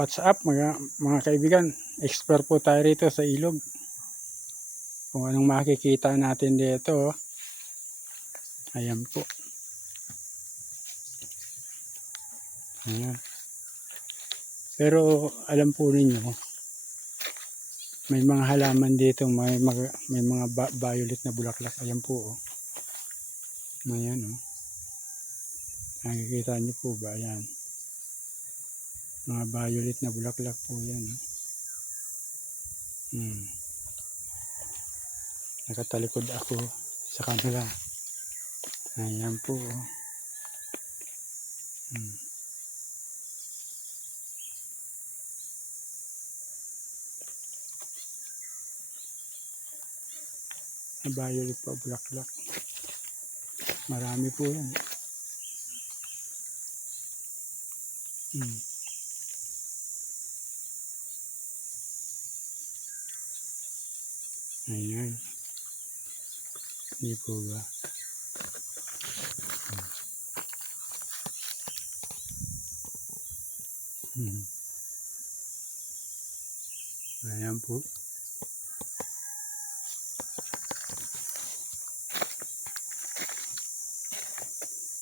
What's up mga kaibigan? Explore po tayo rito sa ilog. Kung anong makikita natin dito. Ayan po. Ayan. Pero alam po ninyo, may mga halaman dito, may mga violet na bulaklak. Ayan po. Ayan o. Nakikita nyo po ba? Ayan. Mga violet na bulaklak po yan. Nakatalikod ako sa kanila. Ayan po. Violet pa bulaklak. Marami po yan. Ayan. Hindi po ba? Ayan po.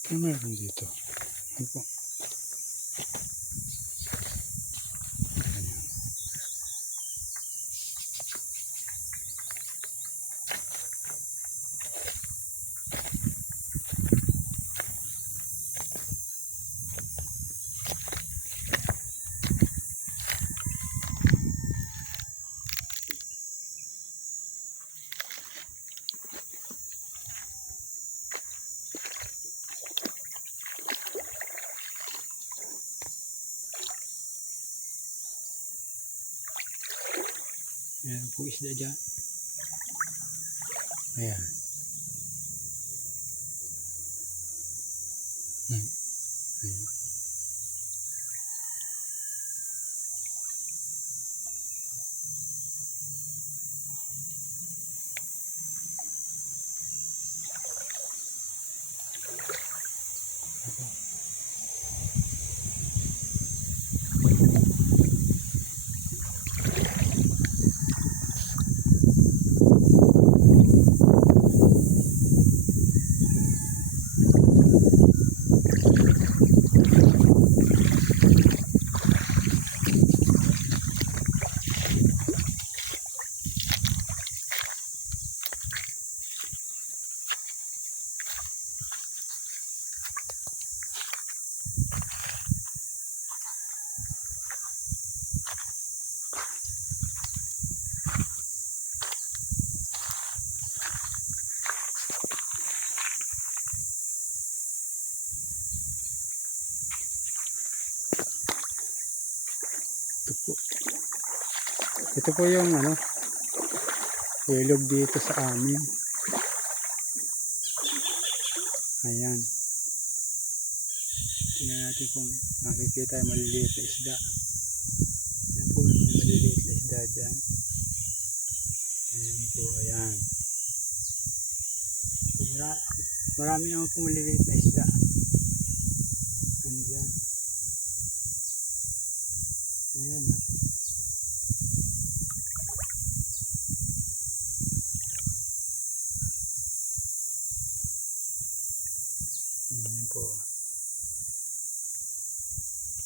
Ano meron dito? Ayan po. Ayan po isda dyan. Ayan. Ayan. Ito po yung ilog dito sa amin. Ayan. Tingnan natin kung nakikita yung maliliit na isda. Ayan po yung mga maliliit na isda dyan. Ayan po, ayan. Marami naman po maliliit na isda. Andyan. Ayan. Ayan po.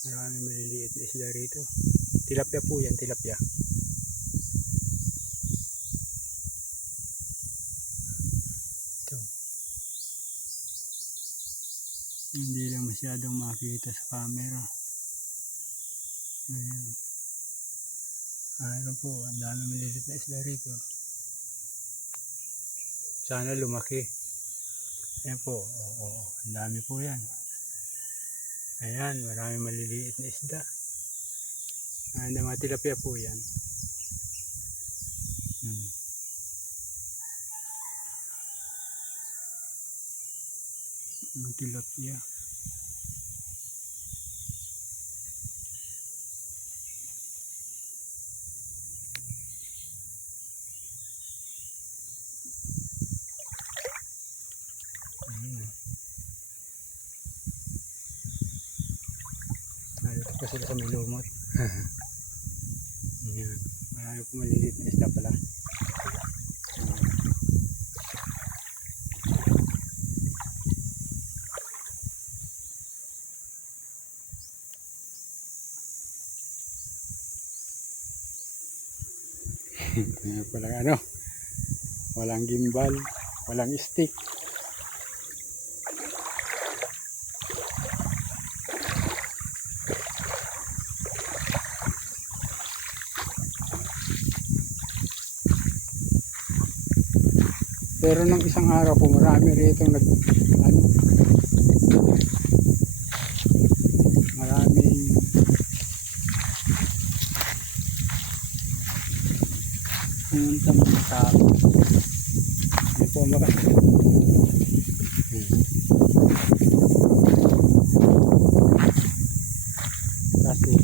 Marami maliliit na isda rito. Tilapia po yan, tilapia. Ito. Hindi lang masyadong makita sa camera. Ayan. Ano po, ang dami maliliit na isda rito. Sana lumaki. Ayan po, oo, ang dami po yan. Ayan, marami maliliit na isda. Ayan, mga tilapia po yan. Mga tilapia. Ito pa sila sa may lumot. Ayan. Marami po maliliit na isda pala. Ayan pala ano. Walang gimbal. Walang stick. Pero nung isang araw po marami rito maraming pumunta mga tao. Hindi po kasi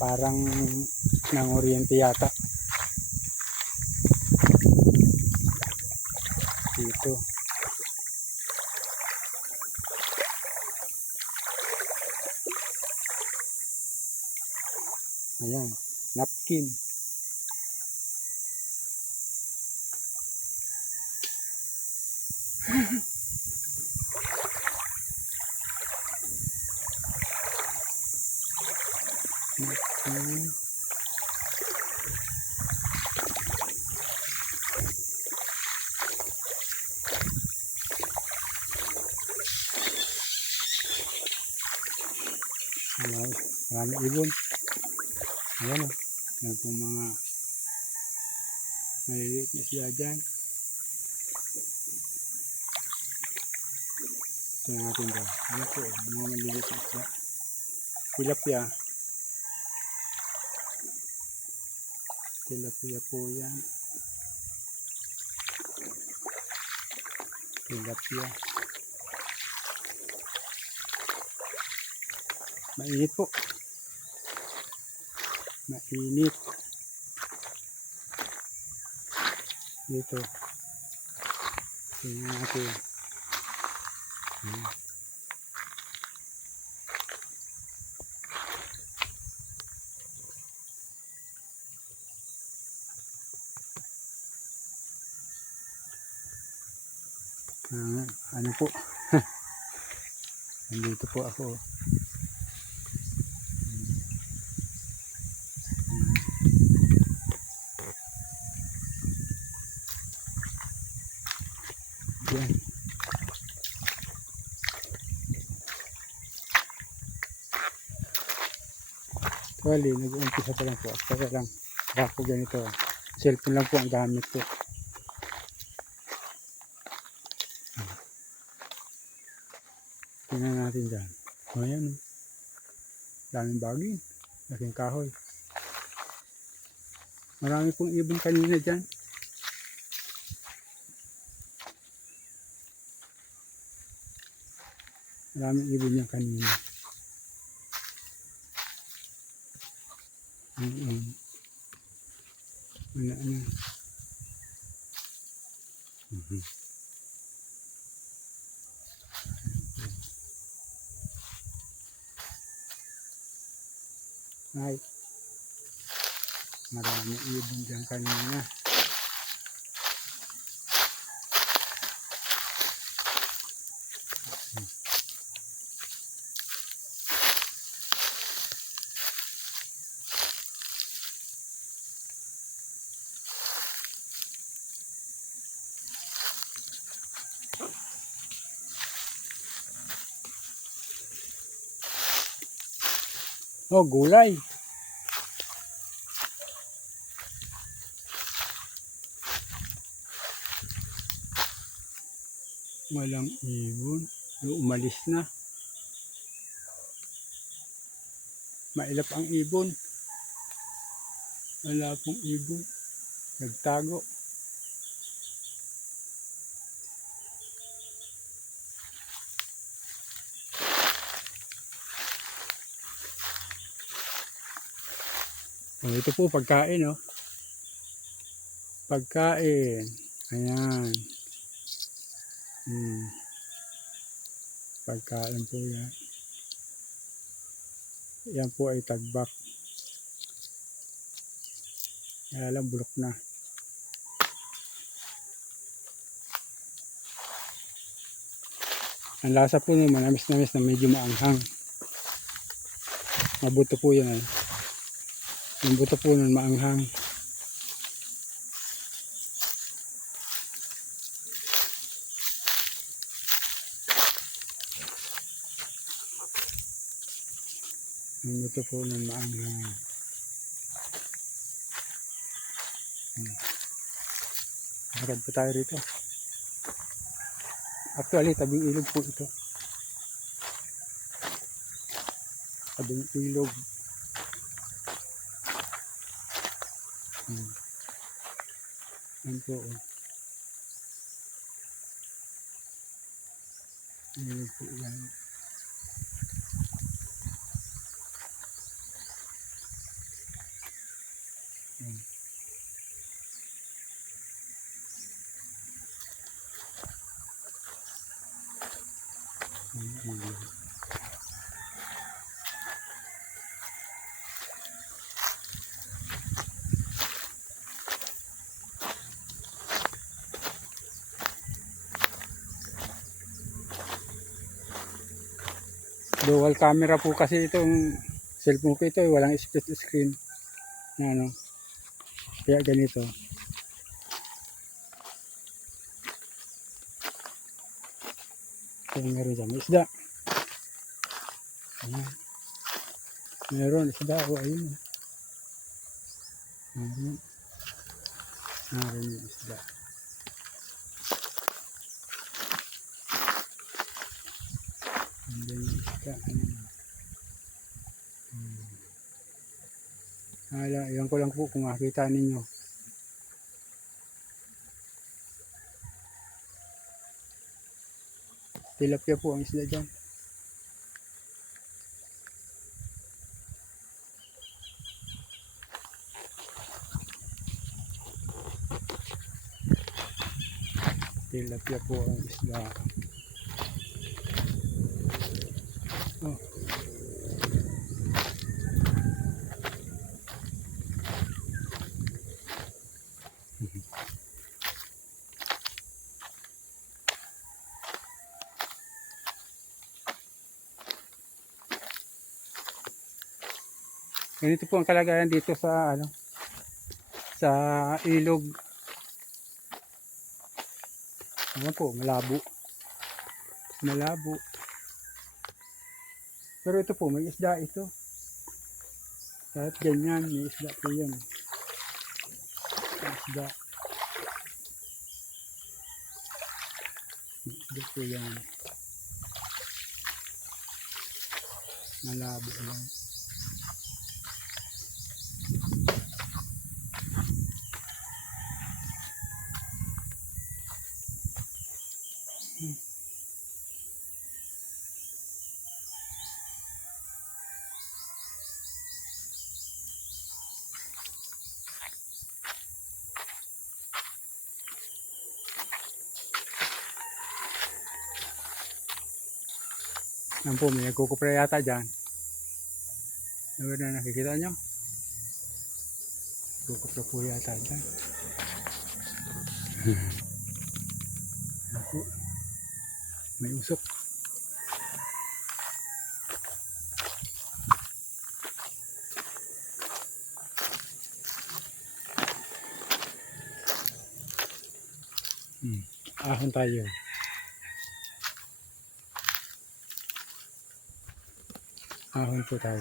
parang nanguryente yata dito. Ayan, napkin. Napkin. Maraming ibon. Ayan o. Ayan po mga maliliit na sila dyan. Ito natin daw. Ano po, mga maliliit na sila. Tilapia. Tilapia po yan. Tilapia. Mainit po. Mainit. Dito. Tingnan natin. Ano po? Nandito po ako. Yan. Actually, nag-uumpisa pa lang po. Saka lang, ako ganito. Cellphone lang po ang gamit ko. Tingnan natin dyan. O yan. Daming bagay. Laking kahoy. Marami pong ibon kanina dyan. Maraming ibon yan kanina. Ano. Ay. Maraming ibon dyan kanina. Oh, gulay. Walang ibon. Umalis na. Mailap ang ibon. Wala pong ibon. Nagtago. Oh, ito po pagkain, oh. Pagkain. Ayan. Pagkain po yan. Yan po ay tagbak. Kaya lang bulok na. Ang lasa po nun, manamis-namis na medyo maanghang. Mabuto po yan eh. Yung buto po nun maanghang. Yung buto po nun maanghang. Harap po tayo rito. Actually, tabing ilog po ito. Tabing ilog. Yan po. Ilog po yan. Dual camera po kasi itong cellphone ko ito, walang split screen na ano, kaya ganito. Kaya meron dyan, may isda. Ayan. Meron isda o ayun. Meron yung isda. Andun yung isda. Iwan ko lang po kung makita ninyo. Tilapia po ang isda dyan. Tilapia po ang isda. Oh. Ganito po ang kalagayan dito sa ano, sa ilog. Ano po, malabo. Malabo. Pero ito po, may isda ito. Kahit ganyan, may isda po yan. May isda. May isda po yan. Malabo lang. Yan po, may nagkukupra yata dyan. Ano na nakikita nyo? Nagkukupra po yata dyan. Yan po. May usok. Ahon tayo. Ahon po tayo.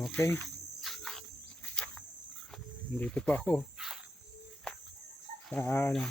Okay. Dito po ako. Sa ano. Ayan.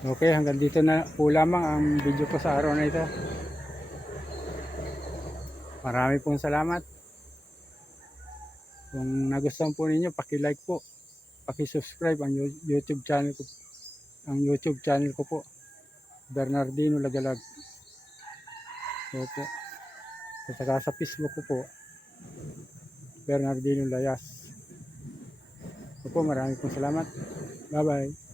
Okay, hanggang dito na po lamang ang video ko sa araw na ito. Marami pong salamat. Kung nagustuhan po ninyo, paki-like po, paki-subscribe ang YouTube channel ko. Ang YouTube channel ko po, Bernardino Lagalag. Opo. At saka sa Facebook ko po, Bernardino Layas. Opo, marami pong salamat. Bye-bye.